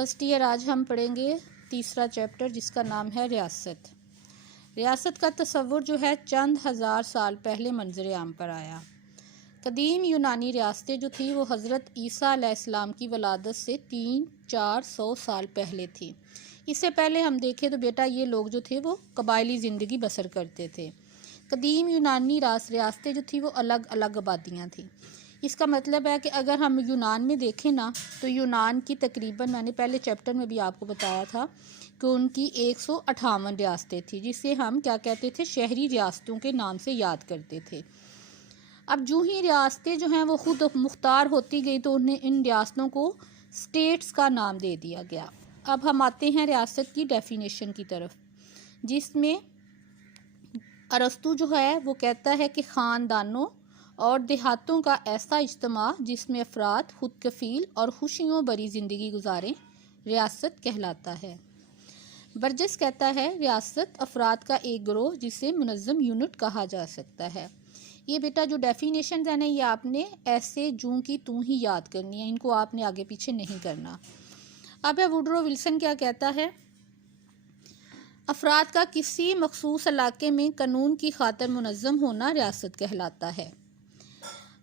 First year آج ہم پڑھیں گے تیسرا چیپٹر جس کا نام ہے ریاست۔ ریاست کا تصور جو ہے چند ہزار سال پہلے منظر عام پر آیا۔ قدیم یونانی ریاستیں جو تھیں وہ حضرت عیسیٰ علیہ السلام کی ولادت سے 300-400 سال پہلے تھی۔ اس سے پہلے ہم دیکھیں تو بیٹا یہ لوگ جو تھے وہ قبائلی زندگی بسر کرتے تھے۔ قدیم یونانی ریاستیں جو تھیں وہ الگ الگ آبادیاں تھیں۔ اس کا مطلب ہے کہ اگر ہم یونان میں دیکھیں نا تو یونان کی تقریباً میں نے پہلے چیپٹر میں بھی آپ کو بتایا تھا کہ ان کی 158 ریاستیں تھیں جسے ہم کیا کہتے تھے، شہری ریاستوں کے نام سے یاد کرتے تھے۔ اب جو ہی ریاستیں جو ہیں وہ خود مختار ہوتی گئی تو انہیں ان ریاستوں کو سٹیٹس کا نام دے دیا گیا۔ اب ہم آتے ہیں ریاست کی ڈیفینیشن کی طرف، جس میں ارسطو جو ہے وہ کہتا ہے کہ خاندانوں اور دیہاتوں کا ایسا اجتماع جس میں افراد خود کفیل اور خوشیوں بھری زندگی گزاریں ریاست کہلاتا ہے۔ برجس کہتا ہے ریاست افراد کا ایک گروہ جسے منظم یونٹ کہا جا سکتا ہے۔ یہ بیٹا جو ڈیفینیشنز ہیں نا یہ آپ نے ایسے جوں کی توں ہی یاد کرنی ہے، ان کو آپ نے آگے پیچھے نہیں کرنا۔ اب ووڈرو ولسن کیا کہتا ہے، افراد کا کسی مخصوص علاقے میں قانون کی خاطر منظم ہونا ریاست کہلاتا ہے۔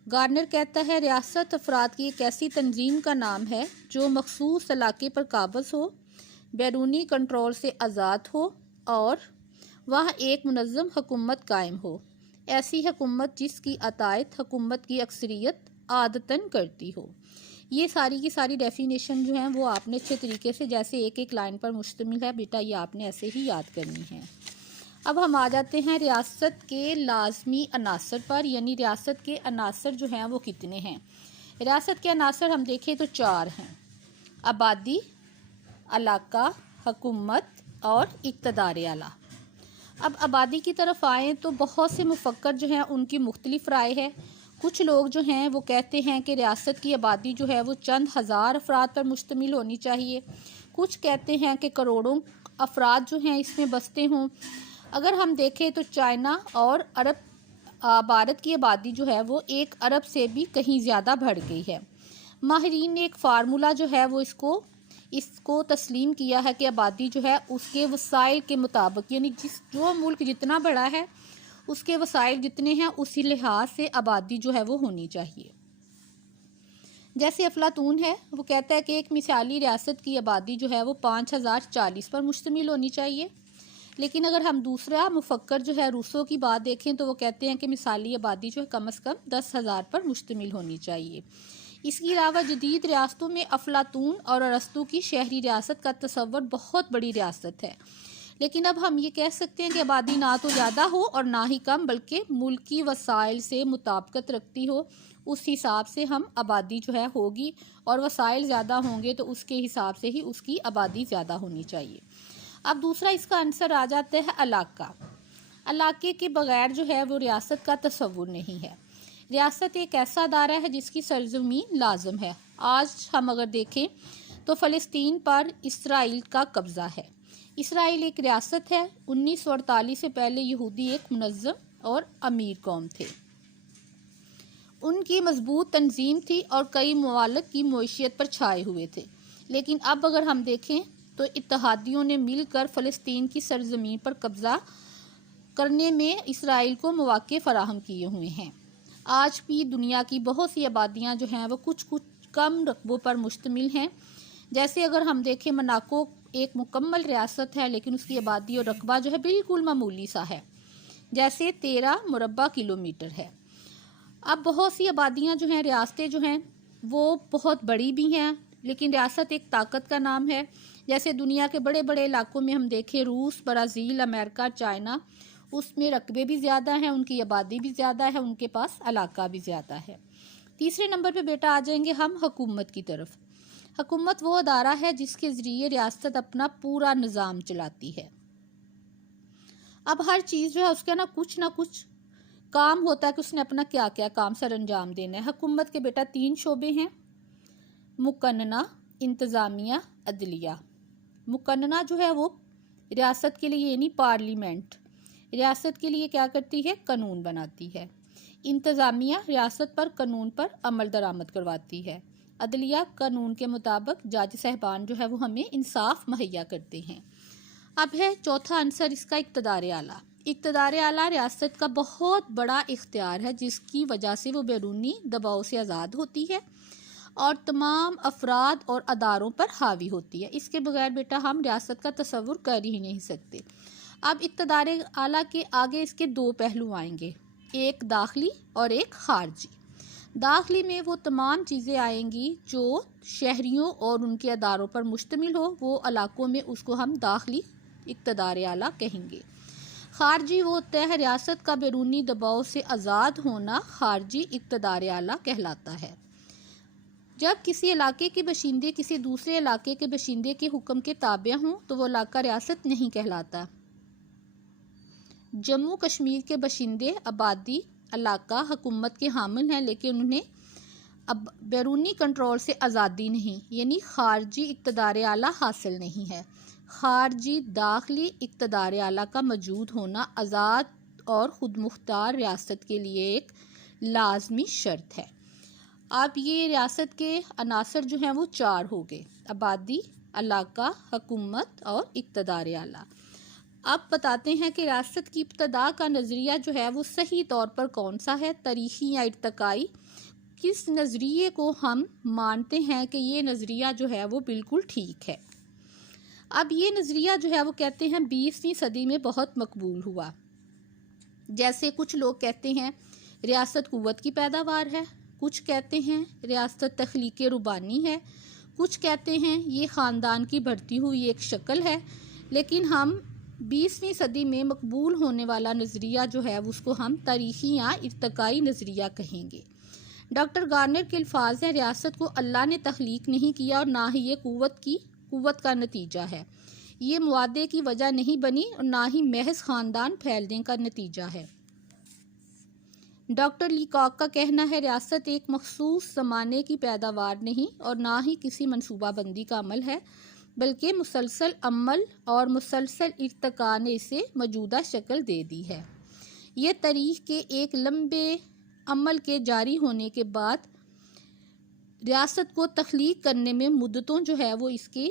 گارنر کہتا ہے ریاست افراد کی ایک ایسی تنظیم کا نام ہے جو مخصوص علاقے پر قابض ہو، بیرونی کنٹرول سے آزاد ہو اور وہاں ایک منظم حکومت قائم ہو، ایسی حکومت جس کی اطاعت حکومت کی اکثریت عادتاً کرتی ہو۔ یہ ساری کی ساری ڈیفینیشن جو ہیں وہ آپ نے اچھے طریقے سے جیسے ایک ایک لائن پر مشتمل ہے بیٹا یہ آپ نے ایسے ہی یاد کرنی ہے۔ اب ہم آ جاتے ہیں ریاست کے لازمی عناصر پر، یعنی ریاست کے عناصر جو ہیں وہ کتنے ہیں۔ ریاست کے عناصر ہم دیکھیں تو 4 ہیں: آبادی، علاقہ، حکومت اور اقتدار اعلیٰ۔ اب آبادی کی طرف آئیں تو بہت سے مفکر جو ہیں ان کی مختلف رائے ہے۔ کچھ لوگ جو ہیں وہ کہتے ہیں کہ ریاست کی آبادی جو ہے وہ چند ہزار افراد پر مشتمل ہونی چاہیے، کچھ کہتے ہیں کہ کروڑوں افراد جو ہیں اس میں بستے ہوں۔ اگر ہم دیکھیں تو چائنا اور بھارت کی آبادی جو ہے وہ 1 ارب سے بھی کہیں زیادہ بڑھ گئی ہے۔ ماہرین نے ایک فارمولا جو ہے وہ اس کو تسلیم کیا ہے کہ آبادی جو ہے اس کے وسائل کے مطابق، یعنی جو ملک جتنا بڑا ہے اس کے وسائل جتنے ہیں اسی لحاظ سے آبادی جو ہے وہ ہونی چاہیے۔ جیسے افلاطون ہے وہ کہتا ہے کہ ایک مثالی ریاست کی آبادی جو ہے وہ 5040 پر مشتمل ہونی چاہیے، لیکن اگر ہم دوسرا مفکر جو ہے روسو کی بات دیکھیں تو وہ کہتے ہیں کہ مثالی آبادی جو ہے کم از کم 10,000 پر مشتمل ہونی چاہیے۔ اس کے علاوہ جدید ریاستوں میں افلاطون اور ارسطو کی شہری ریاست کا تصور بہت بڑی ریاست ہے، لیکن اب ہم یہ کہہ سکتے ہیں کہ آبادی نہ تو زیادہ ہو اور نہ ہی کم، بلکہ ملکی وسائل سے مطابقت رکھتی ہو۔ اس حساب سے ہم آبادی جو ہے ہوگی، اور وسائل زیادہ ہوں گے تو اس کے حساب سے ہی اس کی آبادی زیادہ ہونی چاہیے۔ اب دوسرا اس کا عنصر آ جاتا ہے علاقہ۔ علاقے کے بغیر جو ہے وہ ریاست کا تصور نہیں ہے۔ ریاست ایک ایسا ادارہ ہے جس کی سرزمین لازم ہے۔ آج ہم اگر دیکھیں تو فلسطین پر اسرائیل کا قبضہ ہے۔ اسرائیل ایک ریاست ہے۔ 1948 سے پہلے یہودی ایک منظم اور امیر قوم تھے، ان کی مضبوط تنظیم تھی اور کئی ممالک کی معیشت پر چھائے ہوئے تھے، لیکن اب اگر ہم دیکھیں تو اتحادیوں نے مل کر فلسطین کی سرزمین پر قبضہ کرنے میں اسرائیل کو مواقع فراہم کیے ہوئے ہیں۔ آج بھی دنیا کی بہت سی آبادیاں جو ہیں وہ کچھ کم رقبوں پر مشتمل ہیں۔ جیسے اگر ہم دیکھیں مناکو ایک مکمل ریاست ہے لیکن اس کی آبادی اور رقبہ جو ہے بالکل معمولی سا ہے، جیسے 13 مربع کلومیٹر ہے۔ اب بہت سی آبادیاں جو ہیں، ریاستیں جو ہیں وہ بہت بڑی بھی ہیں، لیکن ریاست ایک طاقت کا نام ہے۔ جیسے دنیا کے بڑے بڑے علاقوں میں ہم دیکھیں روس، برازیل، امریکہ، چائنا، اس میں رقبے بھی زیادہ ہیں، ان کی آبادی بھی زیادہ ہے، ان کے پاس علاقہ بھی زیادہ ہے۔ تیسرے نمبر پہ بیٹا آ جائیں گے ہم حکومت کی طرف۔ حکومت وہ ادارہ ہے جس کے ذریعے ریاست اپنا پورا نظام چلاتی ہے۔ اب ہر چیز جو ہے اس کا نہ کچھ کام ہوتا ہے کہ اس نے اپنا کیا کیا کام سر انجام دینا ہے۔ حکومت کے بیٹا 3 شعبے ہیں: مقننہ، انتظامیہ، عدلیہ۔ مقننہ جو ہے وہ ریاست کے لیے یعنی پارلیمنٹ ریاست کے لیے کیا کرتی ہے؟ قانون بناتی ہے۔ انتظامیہ ریاست پر قانون پر عمل درآمد کرواتی ہے، عدلیہ قانون کے مطابق جج صاحبان جو ہے وہ ہمیں انصاف مہیا کرتے ہیں۔ اب ہے چوتھا عنصر اس کا اقتدار اعلیٰ۔ اقتدار اعلیٰ ریاست کا بہت بڑا اختیار ہے جس کی وجہ سے وہ بیرونی دباؤ سے آزاد ہوتی ہے اور تمام افراد اور اداروں پر حاوی ہوتی ہے۔ اس کے بغیر بیٹا ہم ریاست کا تصور کر ہی نہیں سکتے۔ اب اقتدار اعلیٰ کے آگے اس کے دو پہلو آئیں گے، ایک داخلی اور ایک خارجی۔ داخلی میں وہ تمام چیزیں آئیں گی جو شہریوں اور ان کے اداروں پر مشتمل ہو، وہ علاقوں میں اس کو ہم داخلی اقتدار اعلیٰ کہیں گے۔ خارجی وہ ہوتا ہے ریاست کا بیرونی دباؤ سے آزاد ہونا، خارجی اقتدار اعلیٰ کہلاتا ہے۔ جب کسی علاقے کے باشندے کسی دوسرے علاقے کے باشندے کے حکم کے تابع ہوں تو وہ علاقہ ریاست نہیں کہلاتا۔ جموں کشمیر کے باشندے آبادی علاقہ حکومت کے حامل ہیں لیکن انہیں اب بیرونی کنٹرول سے آزادی نہیں، یعنی خارجی اقتدار اعلیٰ حاصل نہیں ہے۔ خارجی داخلی اقتدار اعلیٰ کا موجود ہونا آزاد اور خود مختار ریاست کے لیے ایک لازمی شرط ہے۔ اب یہ ریاست کے عناصر جو ہیں وہ چار ہو گئے، آبادی، علاقہ، حکومت اور اقتدار اعلیٰ۔ اب بتاتے ہیں کہ ریاست کی ابتدا کا نظریہ جو ہے وہ صحیح طور پر کون سا ہے، تاریخی یا ارتقائی، کس نظریے کو ہم مانتے ہیں کہ یہ نظریہ جو ہے وہ بالکل ٹھیک ہے۔ اب یہ نظریہ جو ہے وہ کہتے ہیں 20ویں صدی میں بہت مقبول ہوا۔ جیسے کچھ لوگ کہتے ہیں ریاست قوت کی پیداوار ہے، کچھ کہتے ہیں ریاست تخلیق ربانی ہے، کچھ کہتے ہیں یہ خاندان کی بڑھتی ہوئی ایک شکل ہے، لیکن ہم 20ویں صدی میں مقبول ہونے والا نظریہ جو ہے اس کو ہم تاریخی یا ارتقائی نظریہ کہیں گے۔ ڈاکٹر گارنر کے الفاظ ہیں، ریاست کو اللہ نے تخلیق نہیں کیا اور نہ ہی یہ قوت کا نتیجہ ہے، یہ معاہدے کی وجہ نہیں بنی اور نہ ہی محض خاندان پھیلنے کا نتیجہ ہے۔ ڈاکٹر لیکاک کا کہنا ہے ریاست ایک مخصوص زمانے کی پیداوار نہیں اور نہ ہی کسی منصوبہ بندی کا عمل ہے، بلکہ مسلسل عمل اور مسلسل ارتقاء نے اسے موجودہ شکل دے دی ہے۔ یہ تاریخ کے ایک لمبے عمل کے جاری ہونے کے بعد ریاست کو تخلیق کرنے میں مدتوں جو ہے وہ اس کی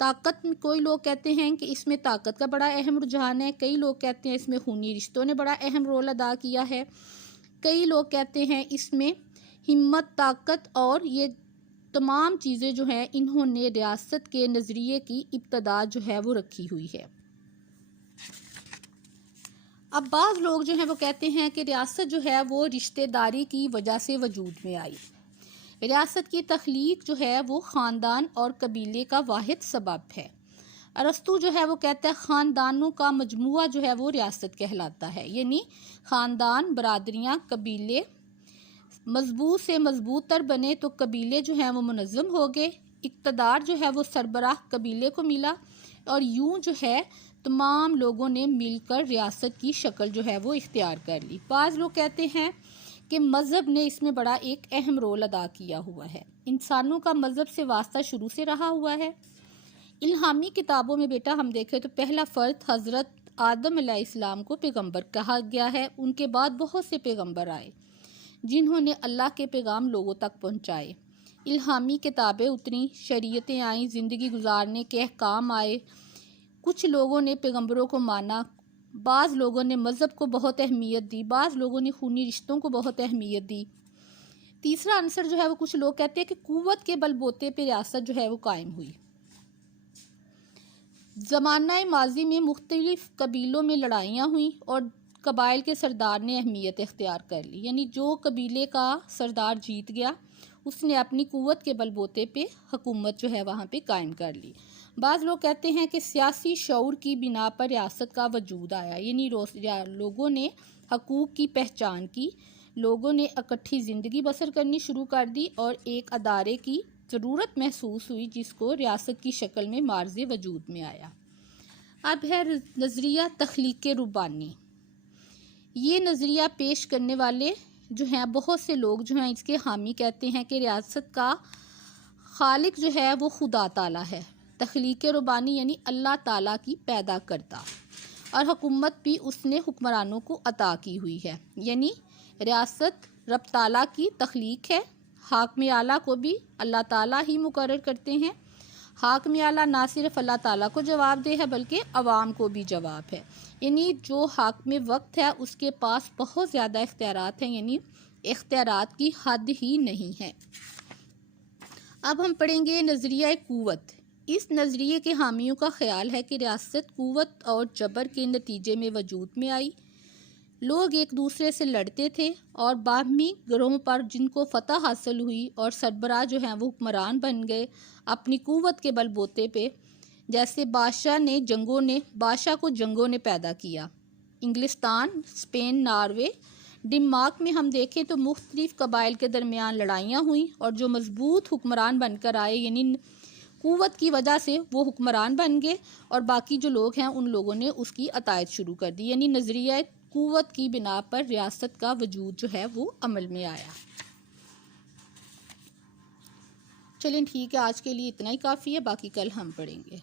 طاقت میں، کوئی لوگ کہتے ہیں کہ اس میں طاقت کا بڑا اہم رجحان ہے، کئی لوگ کہتے ہیں اس میں خونی رشتوں نے بڑا اہم رول ادا کیا ہے، کئی لوگ کہتے ہیں اس میں ہمت، طاقت اور یہ تمام چیزیں جو ہیں انہوں نے ریاست کے نظریے کی ابتدا جو ہے وہ رکھی ہوئی ہے۔ اب بعض لوگ جو ہیں وہ کہتے ہیں کہ ریاست جو ہے وہ رشتہ داری کی وجہ سے وجود میں آئی۔ ریاست کی تخلیق جو ہے وہ خاندان اور قبیلے کا واحد سبب ہے۔ ارسطو جو ہے وہ کہتا ہے خاندانوں کا مجموعہ جو ہے وہ ریاست کہلاتا ہے، یعنی خاندان، برادریاں، قبیلے مضبوط سے مضبوط تر بنے تو قبیلے جو ہیں وہ منظم ہو گئے، اقتدار جو ہے وہ سربراہ قبیلے کو ملا اور یوں جو ہے تمام لوگوں نے مل کر ریاست کی شکل جو ہے وہ اختیار کر لی۔ بعض لوگ کہتے ہیں کہ مذہب نے اس میں بڑا ایک اہم رول ادا کیا ہوا ہے، انسانوں کا مذہب سے واسطہ شروع سے رہا ہوا ہے۔ الہامی کتابوں میں بیٹا ہم دیکھیں تو پہلا فرد حضرت آدم علیہ السلام کو پیغمبر کہا گیا ہے، ان کے بعد بہت سے پیغمبر آئے جنہوں نے اللہ کے پیغام لوگوں تک پہنچائے۔ الہامی کتابیں اتریں، شریعتیں آئیں، زندگی گزارنے کے احکام آئے، کچھ لوگوں نے پیغمبروں کو مانا، بعض لوگوں نے مذہب کو بہت اہمیت دی، بعض لوگوں نے خونی رشتوں کو بہت اہمیت دی۔ تیسرا عنصر جو ہے وہ کچھ لوگ کہتے ہیں کہ قوت کے بل بوتے پہ ریاست جو ہے وہ قائم ہوئی۔ زمانہ ماضی میں مختلف قبیلوں میں لڑائیاں ہوئیں اور قبائل کے سردار نے اہمیت اختیار کر لی، یعنی جو قبیلے کا سردار جیت گیا اس نے اپنی قوت کے بل بوتے پہ حکومت جو ہے وہاں پہ قائم کر لی۔ بعض لوگ کہتے ہیں کہ سیاسی شعور کی بنا پر ریاست کا وجود آیا، یعنی لوگوں نے حقوق کی پہچان کی، لوگوں نے اکٹھی زندگی بسر کرنی شروع کر دی اور ایک ادارے کی ضرورت محسوس ہوئی جس کو ریاست کی شکل میں معرض وجود میں آیا۔ اب ہے نظریہ تخلیق ربانی۔ یہ نظریہ پیش کرنے والے جو ہیں بہت سے لوگ جو ہیں اس کے حامی کہتے ہیں کہ ریاست کا خالق جو ہے وہ خدا تعالیٰ ہے، تخلیق ربانی یعنی اللہ تعالیٰ کی پیدا کرتا، اور حکومت بھی اس نے حکمرانوں کو عطا کی ہوئی ہے، یعنی ریاست رب تعالیٰ کی تخلیق ہے، حاکم اعلیٰ کو بھی اللہ تعالیٰ ہی مقرر کرتے ہیں۔ حاکم اعلیٰ نہ صرف اللہ تعالیٰ کو جواب دہ ہے بلکہ عوام کو بھی جواب ہے، یعنی جو حاکم وقت ہے اس کے پاس بہت زیادہ اختیارات ہیں، یعنی اختیارات کی حد ہی نہیں ہے۔ اب ہم پڑھیں گے نظریہ قوت۔ اس نظریے کے حامیوں کا خیال ہے کہ ریاست قوت اور جبر کے نتیجے میں وجود میں آئی۔ لوگ ایک دوسرے سے لڑتے تھے اور باہمی گروہوں پر جن کو فتح حاصل ہوئی اور سربراہ جو ہیں وہ حکمران بن گئے اپنی قوت کے بل بوتے پہ، جیسے بادشاہ کو جنگوں نے پیدا کیا۔ انگلستان، اسپین، ناروے، ڈنمارک میں ہم دیکھیں تو مختلف قبائل کے درمیان لڑائیاں ہوئیں اور جو مضبوط حکمران بن کر آئے، یعنی قوت کی وجہ سے وہ حکمران بن گئے اور باقی جو لوگ ہیں ان لوگوں نے اس کی اطاعت شروع کر دی، یعنی نظریہ قوت کی بنا پر ریاست کا وجود جو ہے وہ عمل میں آیا۔ چلیں ٹھیک ہے، آج کے لیے اتنا ہی کافی ہے، باقی کل ہم پڑھیں گے۔